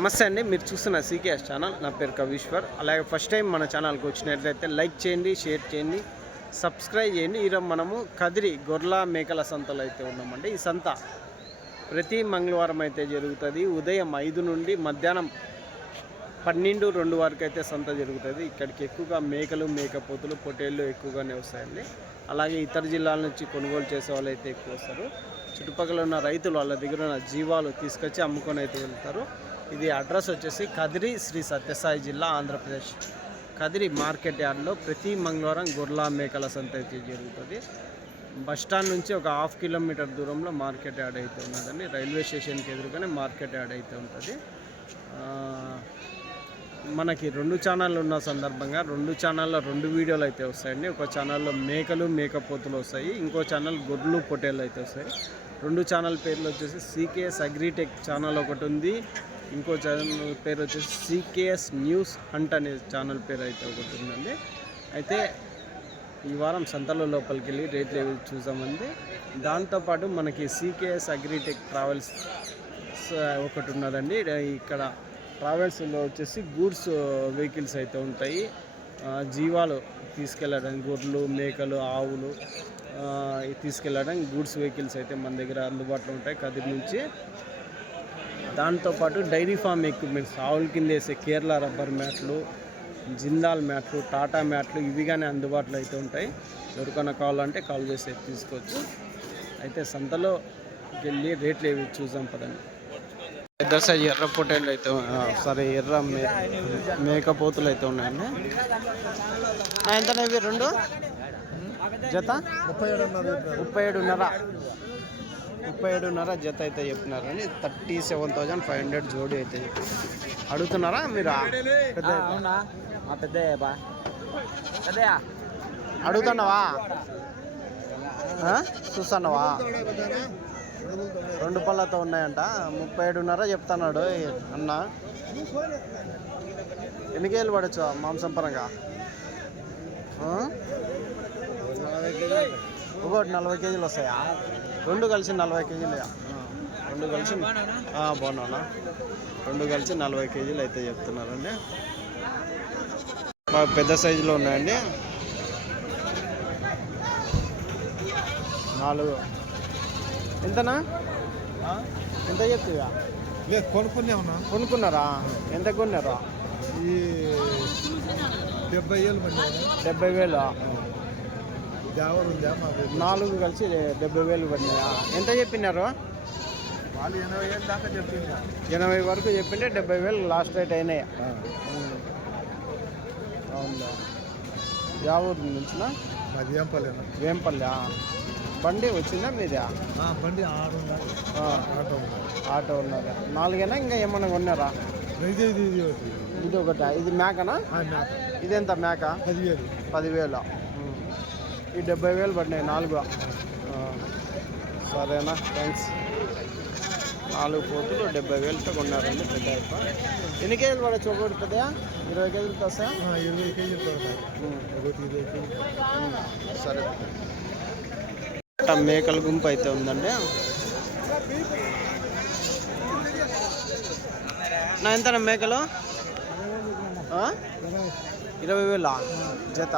నమస్తే అండి మీరు చూస్తున్న సీకేఎస్ ఛానల్. నా పేరు కవీశ్వర్. అలాగే ఫస్ట్ టైం మన ఛానల్కి వచ్చినట్లయితే లైక్ చేయండి షేర్ చేయండి సబ్స్క్రైబ్ చేయండి. ఈరోజు మనము కదిరి గొర్ల మేకల సంతలో అయితే ఉన్నామండి. ఈ సంత ప్రతి మంగళవారం అయితే జరుగుతుంది. ఉదయం ఐదు నుండి మధ్యాహ్నం పన్నెండు రెండు వరకు అయితే సంత జరుగుతుంది. ఇక్కడికి ఎక్కువగా మేకలు మేకపోతులు పొటేళ్ళు ఎక్కువగానే వస్తాయండి. అలాగే ఇతర జిల్లాల నుంచి కొనుగోలు చేసే వాళ్ళు అయితే ఎక్కువ వస్తారు. చుట్టుపక్కల ఉన్న రైతులు వాళ్ళ దగ్గర ఉన్న జీవాలు తీసుకొచ్చి అమ్ముకొని అయితే వెళ్తారు. ఇది అడ్రస్ వచ్చేసి కదిరి శ్రీ సత్యసాయి జిల్లా ఆంధ్రప్రదేశ్. కదిరి మార్కెట్ యార్డ్లో ప్రతి మంగళవారం గొర్లా మేకల సంత అయితే జరుగుతుంది. బస్ స్టాండ్ నుంచి ఒక హాఫ్ కిలోమీటర్ దూరంలో మార్కెట్ యార్డ్ అయితే ఉన్నదండి. రైల్వే స్టేషన్కి ఎదురుగానే మార్కెట్ యార్డ్ అయితే ఉంటుంది. మనకి రెండు ఛానళ్ళు ఉన్న సందర్భంగా రెండు ఛానల్లో రెండు వీడియోలు అయితే వస్తాయండి. ఒక ఛానల్లో మేకలు మేకపోతులు వస్తాయి. ఇంకో ఛానల్ గొడ్లు పొట్టేళ్ళు అయితే వస్తాయి. రెండు ఛానల్ పేర్లు వచ్చేసి సీకేఎస్ అగ్రిటెక్ ఛానల్ ఒకటి ఉంది. ఇంకో ఛానల్ పేరు వచ్చేసి సీకేఎస్ న్యూస్ హంట్ అనే ఛానల్ పేరు అయితే ఒకటి ఉందండి. అయితే ఈ వారం సంతలో లోపలికి వెళ్ళి రేట్లు ఏవి చూసామండి దాంతోపాటు మనకి సీకేఎస్ అగ్రిటెక్ ట్రావెల్స్ ఒకటి ఉన్నదండి. ఇక్కడ ట్రావెల్స్లో వచ్చేసి గూడ్స్ వెహికల్స్ అయితే ఉంటాయి. జీవాలు తీసుకెళ్ళడానికి గొర్రెలు మేకలు ఆవులు తీసుకెళ్ళడం తీసుకెళ్ళడానికి గూడ్స్ వెహికల్స్ అయితే మన దగ్గర అందుబాటులో ఉంటాయి కదిరి నుంచి. దాంతోపాటు డైరీ ఫామ్ ఎక్విప్మెంట్స్ ఆవుల కింద వేసే కేరళ రబ్బర్ మ్యాట్లు జిందాల్ మ్యాట్లు టాటా మ్యాట్లు ఇవి కానీ అందుబాటులో అయితే ఉంటాయి. ఎవరికైనా కావాలంటే కాల్ చేసి తీసుకోవచ్చు. అయితే సంతలో వెళ్ళి రేట్లు ఏవి చూసాం పదండి. పెద్ద సైజు ఎర్ర పొట్టేళ్ళు అయితే సారీ ఎర్ర మే మేకపోతులు అయితే ఉన్నాయండి. ఇవి రెండు? జత? ముప్పై ఏడు ఉన్నది ముప్పై ఏడున్నర. ముప్పై ఏడున్నర జత అయితే చెప్పినారండి thirty seven thousand five hundred జోడి అయితే. అడుగుతున్నారా మీరు? అవునా? మా అడుగుతున్నావా? చూస్తున్నావా? రెండు పళ్ళతో ఉన్నాయంట. ముప్పై ఏడున్నర చెప్తున్నాడు అన్న. ఎన్ని కేజీలు పడచ్చు మాంసం పరంగా? ఒకటి నలభై కేజీలు వస్తాయా? రెండు కలిసి నలభై కేజీలు రెండు కలిసి ఆ, బాగున్నానా రెండు కలిసి నలభై కేజీలు అయితే చెప్తున్నారండి. బాగా పెద్ద సైజులో ఉన్నాయండి. నాలుగు. ఎంతనా? ఎంత చెప్తుందా లేదు కొనుక్కునే ఉన్నా. కొనుక్కున్నారా? ఎంత కొన్నారా? ఈ డెబ్బై మంది డెబ్బై వేలు? నాలుగు కలిసి డెబ్బై వేలు పడినాయా ఎంత చెప్పినారు? వాళ్ళు ఎనభై వరకు చెప్పింటే డెబ్బై వేలు లాస్ట్ రేట్ అయినాయి. అవునా యా ఊరు నుంచిన? పర్లేదు వేంపల్లి బండి వచ్చిందా మీదా? బండి ఆటో ఆటో ఉన్నదా. నాలుగేనా? ఇంకా ఏమన్నా కొన్నారా? ఇది ఇది ఇది ఒకటి. ఇది ఇది మేకనా మేక. ఇదెంత మేక పదివేలు. పదివేలు? ఈ డెబ్బై వేలు పడినాయి నాలుగు. సరేనా థ్యాంక్స్ నాలుగు పోతులు డెబ్బై వేలతో కొన్నారండి పెద్ద. ఎన్ని కేజీలు పడచ్చు ఒకటి పెద్దయా ఇరవై కేజీలు పడతాయి. ఒకటి ఇరవై కేజీలు. ఉమ్, సరే. మేకల గుంపు అయితే ఉందండి. నా ఎంత మేకలు? ఇరవై వేల? జత.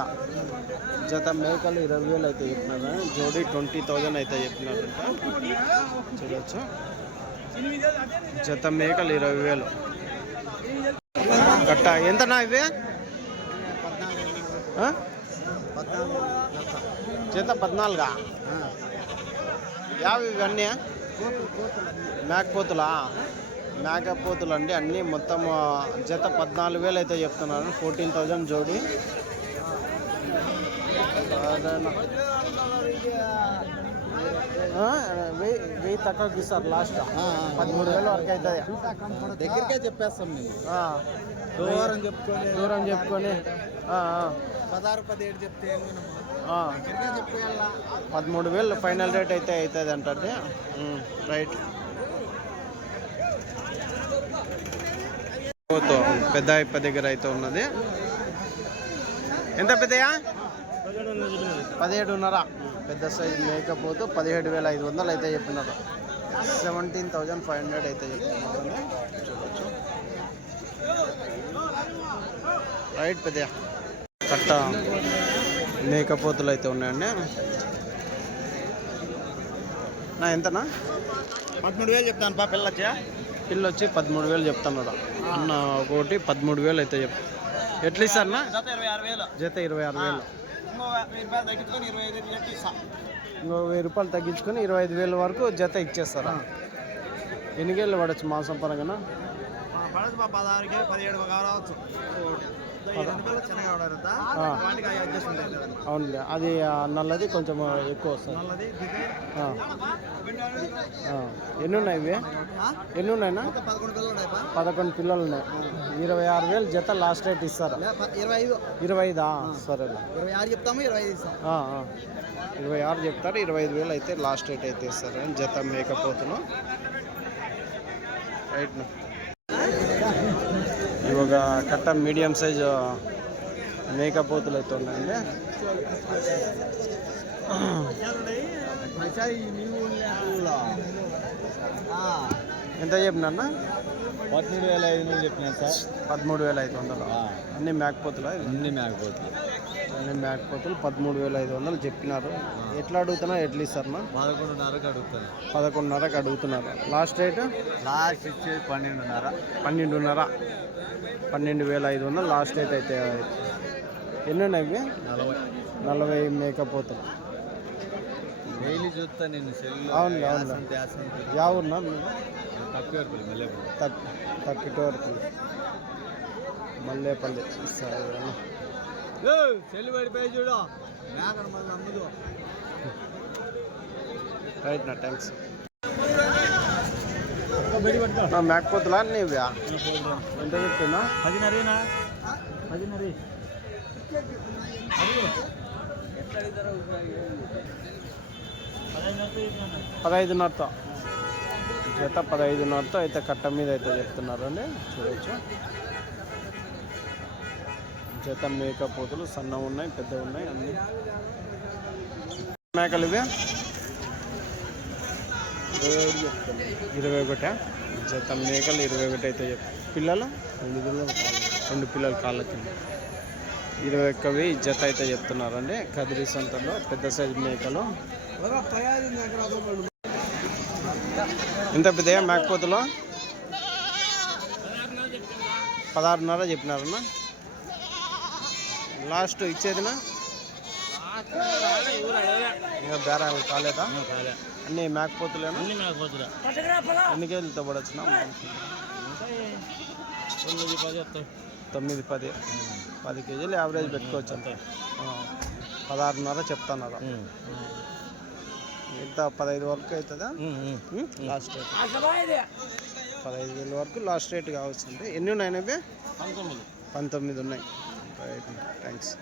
జత మేకలు ఇరవై వేలు అయితే చెప్పినారు? జోడీ ట్వంటీ థౌజండ్ అయితే చెప్పినారంట. చూడవచ్చు జత మేకలు ఇరవై వేలు. గట్ట ఎంతనా ఇవి? జత పద్నాలుగా? యాభై ఇవన్నీ మేకపోతులా? మేకపోతులు అండి అన్నీ మొత్తం జత పద్నాలుగు వేలు అయితే చెప్తున్నారు. ఫోర్టీన్ థౌజండ్ జోడి. వెయ్యి వెయ్యి తక్కువకి ఇస్తారు లాస్ట్. పదమూడు వేలు వరకు అవుతుంది దగ్గరికే చెప్పేస్తాం దూరం చెప్పుకొని దూరం చెప్పుకొని పదహారు పదిహేడు చెప్తే పదమూడు వేలు ఫైనల్ రేట్ అయితే అవుతుంది అంటే రైట్. పెద్ద ఇప్ప దగ్గర అయితే ఉన్నది. ఎంత పెద్దయా పదిహేడున్నర. పెద్ద సైజ్ మేకపోతూ పదిహేడు వేల ఐదు వందలు అయితే చెప్పినారు. సెవెంటీన్ థౌజండ్ ఫైవ్ హండ్రెడ్ అయితే చెప్తున్నారు. చూడొచ్చు. రైట్ పెద్దయా కట్ట మేకపోతులు అయితే ఉన్నాయండి. నా ఎంతనా? పదమూడు వేలు చెప్తాను పా పిల్లచ్చా పిల్లు వచ్చి పదమూడు వేలు చెప్తున్నాడు. అన్న ఒకటి పదమూడు వేలు అయితే చెప్ ఎట్లా ఇస్తారన్నా జత ఇరవై ఆరు వేలు. జత ఇరవై ఆరు వేలు. ఇంకో వెయ్యి రూపాయలు తగ్గించుకొని ఇరవై ఐదు వేలు వరకు జత ఇచ్చేస్తారా? ఎన్ని గేళ్ళు పడచ్చు మాసం పరంగా పడదు పా పదహారుకి పదిహేడు కావచ్చు అవునులే అది నల్లది కొంచెం ఎక్కువ వస్తుంది. ఎన్ని ఉన్నాయి ఇవి? ఎన్ని ఉన్నాయినా పదకొండు పిల్లలు ఉన్నాయి. ఇరవై ఆరు వేలు జత లాస్ట్ రేట్ ఇస్తారా? ఇరవై ఐదు. ఇరవై ఐదా సరేలే. ఇరవై ఆరు ఇరవై ఆరు చెప్తారు ఇరవై ఐదు వేలు అయితే లాస్ట్ రేట్ అయితే ఇస్తారు జత మేకపోతున్నాం రైట్నా ఇವಾಗ కట్ట మీడియం సైజ్ మేకపోతులు అయితే ఉన్నాయండి. ఎంత చెప్పినా పదమూడు వేల ఐదు వందలు చెప్పినాను సార్. పదమూడు వేల ఐదు వందలు. అన్ని మేకపోతులు అన్ని మేకపోతుంది అన్ని మేకపోతులు పదమూడు వేల ఐదు వందలు చెప్పినారు. ఎట్లా అడుగుతున్నా ఎట్లా ఇస్తారన్నా పదకొండున్నరకు అడుగుతాను పదకొండున్నరకు అడుగుతున్నారు. Last rate? లాస్ట్ ఇచ్చేది పన్నెండున్నర. పన్నెండున్నర. పన్నెండు వేల ఐదు వందలు లాస్ట్ రేట్ అయితే ఎన్ని ఉన్నాయి ఇవి? నలభై. నలభై మేకపోతులు. డైలీ చూస్తా నేను థర్టీ వరకు. మల్లేపల్లి. సరే అన్న. సెల్ పడిపోయి చూడు. మేకడ మళ్ళీ అమ్మదు రైట్ నా థ్యాంక్స్ నా మేకపోతులా ఇవి ఎంత చెప్తున్నా? పదిన్నరేనా? పదిన్నరే. పదహైదున్నరతో. జత పదహైదున్నరతో అయితే కట్ట మీద అయితే చెప్తున్నారు అండి. చూడొచ్చు. జత మేకపోతులు సన్న ఉన్నాయి పెద్ద ఉన్నాయి అన్ని. మేకలు ఇవి? ఇరవై ఒకటా? జత మేకలు ఇరవై ఒకటి అయితే పిల్లలు? రెండు పిల్లలు. రెండు పిల్లలు కాళ్ళ కింద. ఇరవై ఒక్కవి జత అయితే చెప్తున్నారండి. కదిరి సంతలో పెద్ద సైజు మేకలు. ఎంత పెద్దయా మేకపోతులు? పదహారున్నర చెప్పినారన్నా? లాస్ట్ ఇచ్చేదినా? ఇంకా బేరాలు కాలేదా? అన్ని మేకపోతులేనా? ఎన్ని కేజీలతో పడచ్చునా? తొమ్మిది పది పది. కేజీలు యావరేజ్ పెట్టుకోవచ్చు. అంతే. పదహారున్నర చెప్తున్నారు. ఎంత పదహైదు వరకు అవుతుందా? Last rate. పదహైదు వేల వరకు లాస్ట్ రేట్ కావాల్సింది. ఎన్ని ఉన్నాయి అవి పంతొమ్మిది ఉన్నాయి. రైట్ థ్యాంక్స్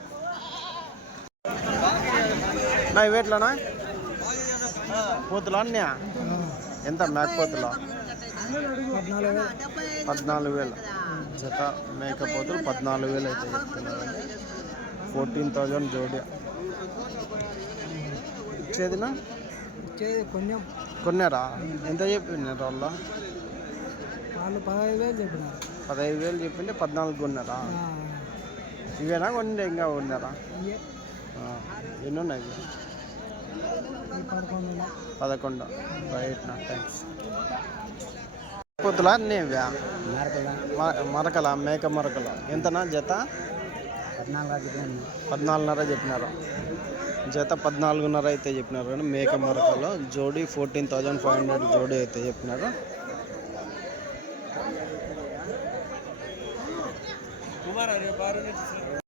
నా ఇవి ఎట్లానా పోతులా అన్నయా ఎంత మేకపోతులా పద్నాలుగు వేలు. జత మేకపోతులు పద్నాలుగు వేలు అయితే చెప్తున్నారండి. ఫోర్టీన్ థౌజండ్ జోడి. ఇచ్చేదినా? కొన్నారా? ఎంత చెప్పినారు వాళ్ళ? వాళ్ళు పదహైదు వేలు చెప్పినారు. పదహైదు వేలు చెప్పింటే పద్నాలుగు కొన్నారా? ఇవేనా కొన్ని ఇంకా కొన్నారా? ఆ, ఎన్ని ఉన్నాయి? పదకొండు. పదకొండు రైట్ నా థ్యాంక్స్ పొత్తులా అన్నీ మరకల. మేక మరకల. ఎంతనా జత? పద్నాలుగు పద్నాలుగున్నర చెప్పినారు. జత పద్నాలుగున్నర అయితే చెప్పినారు కానీ మేక మరకలో జోడీ ఫోర్టీన్ థౌజండ్ ఫైవ్ హండ్రెడ్ జోడీ అయితే చెప్పినారు. కుమార్